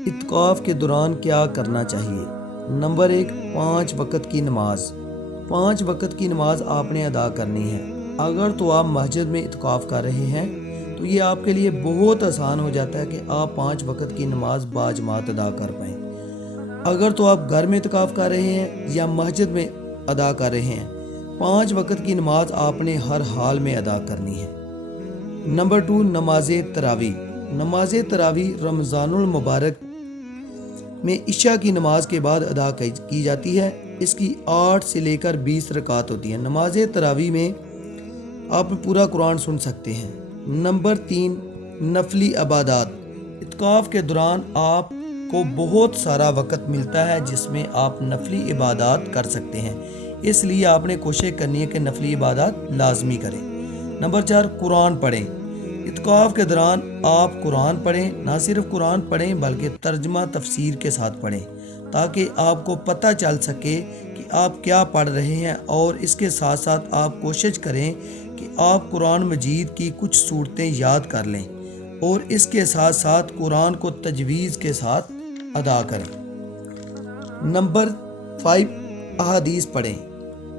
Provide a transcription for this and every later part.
اعتکاف کے دوران کیا کرنا چاہیے؟ نمبر 1، 5 وقت کی نماز۔ 5 وقت کی نماز آپ نے ادا کرنی ہے۔ اگر تو آپ مسجد میں اعتکاف کر رہے ہیں تو یہ آپ کے لیے بہت آسان ہو جاتا ہے کہ آپ 5 وقت کی نماز باجماعت ادا کر پائیں۔ اگر تو آپ گھر میں اعتکاف کر رہے ہیں یا مسجد میں ادا کر رہے ہیں، 5 وقت کی نماز آپ نے ہر حال میں ادا کرنی ہے۔ نمبر 2، نماز تراویح۔ نماز تراویح رمضان المبارک میں عشاء کی نماز کے بعد ادا کی جاتی ہے۔ اس کی 8 سے لے کر 20 رکعت ہوتی ہیں۔ نماز تراویح میں آپ پورا قرآن سن سکتے ہیں۔ نمبر 3، نفلی عبادات۔ اعتکاف کے دوران آپ کو بہت سارا وقت ملتا ہے جس میں آپ نفلی عبادات کر سکتے ہیں، اس لیے آپ نے کوشش کرنی ہے کہ نفلی عبادات لازمی کریں۔ نمبر 4، قرآن پڑھیں۔ اعتکاف کے دوران آپ قرآن پڑھیں، نہ صرف قرآن پڑھیں بلکہ ترجمہ تفسیر کے ساتھ پڑھیں تاکہ آپ کو پتہ چل سکے کہ آپ کیا پڑھ رہے ہیں، اور اس کے ساتھ ساتھ آپ کوشش کریں کہ آپ قرآن مجید کی کچھ صورتیں یاد کر لیں اور اس کے ساتھ ساتھ قرآن کو تجویز کے ساتھ ادا کریں۔ نمبر 5، احادیث پڑھیں۔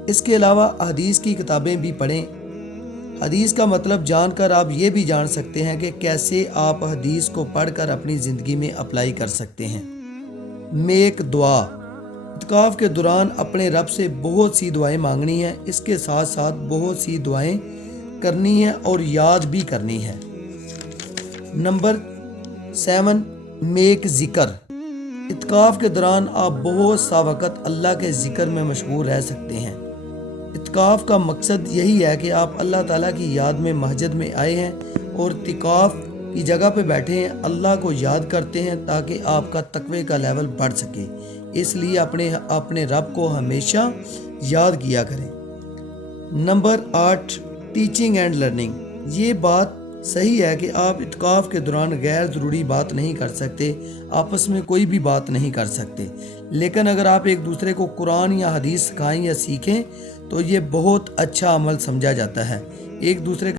اس کے علاوہ احادیث کی کتابیں بھی پڑھیں۔ حدیث کا مطلب جان کر آپ یہ بھی جان سکتے ہیں کہ کیسے آپ حدیث کو پڑھ کر اپنی زندگی میں اپلائی کر سکتے ہیں۔ نیک دعا۔ اعتکاف کے دوران اپنے رب سے بہت سی دعائیں مانگنی ہیں، اس کے ساتھ ساتھ بہت سی دعائیں کرنی ہیں اور یاد بھی کرنی ہے۔ نمبر 7، نیک ذکر۔ اعتکاف کے دوران آپ بہت سا وقت اللہ کے ذکر میں مشغول رہ سکتے ہیں۔ اعتکاف کا مقصد یہی ہے کہ آپ اللہ تعالیٰ کی یاد میں مسجد میں آئے ہیں اور اعتکاف کی جگہ پہ بیٹھے ہیں، اللہ کو یاد کرتے ہیں تاکہ آپ کا تقوی کا لیول بڑھ سکے۔ اس لیے اپنے رب کو ہمیشہ یاد کیا کریں۔ Number 8، teaching and learning. یہ بات صحیح ہے کہ آپ اعتکاف کے دوران غیر ضروری بات نہیں کر سکتے، آپس میں کوئی بھی بات نہیں کر سکتے، لیکن اگر آپ ایک دوسرے کو قرآن یا حدیث سکھائیں یا سیکھیں تو یہ بہت اچھا عمل سمجھا جاتا ہے۔ ایک دوسرے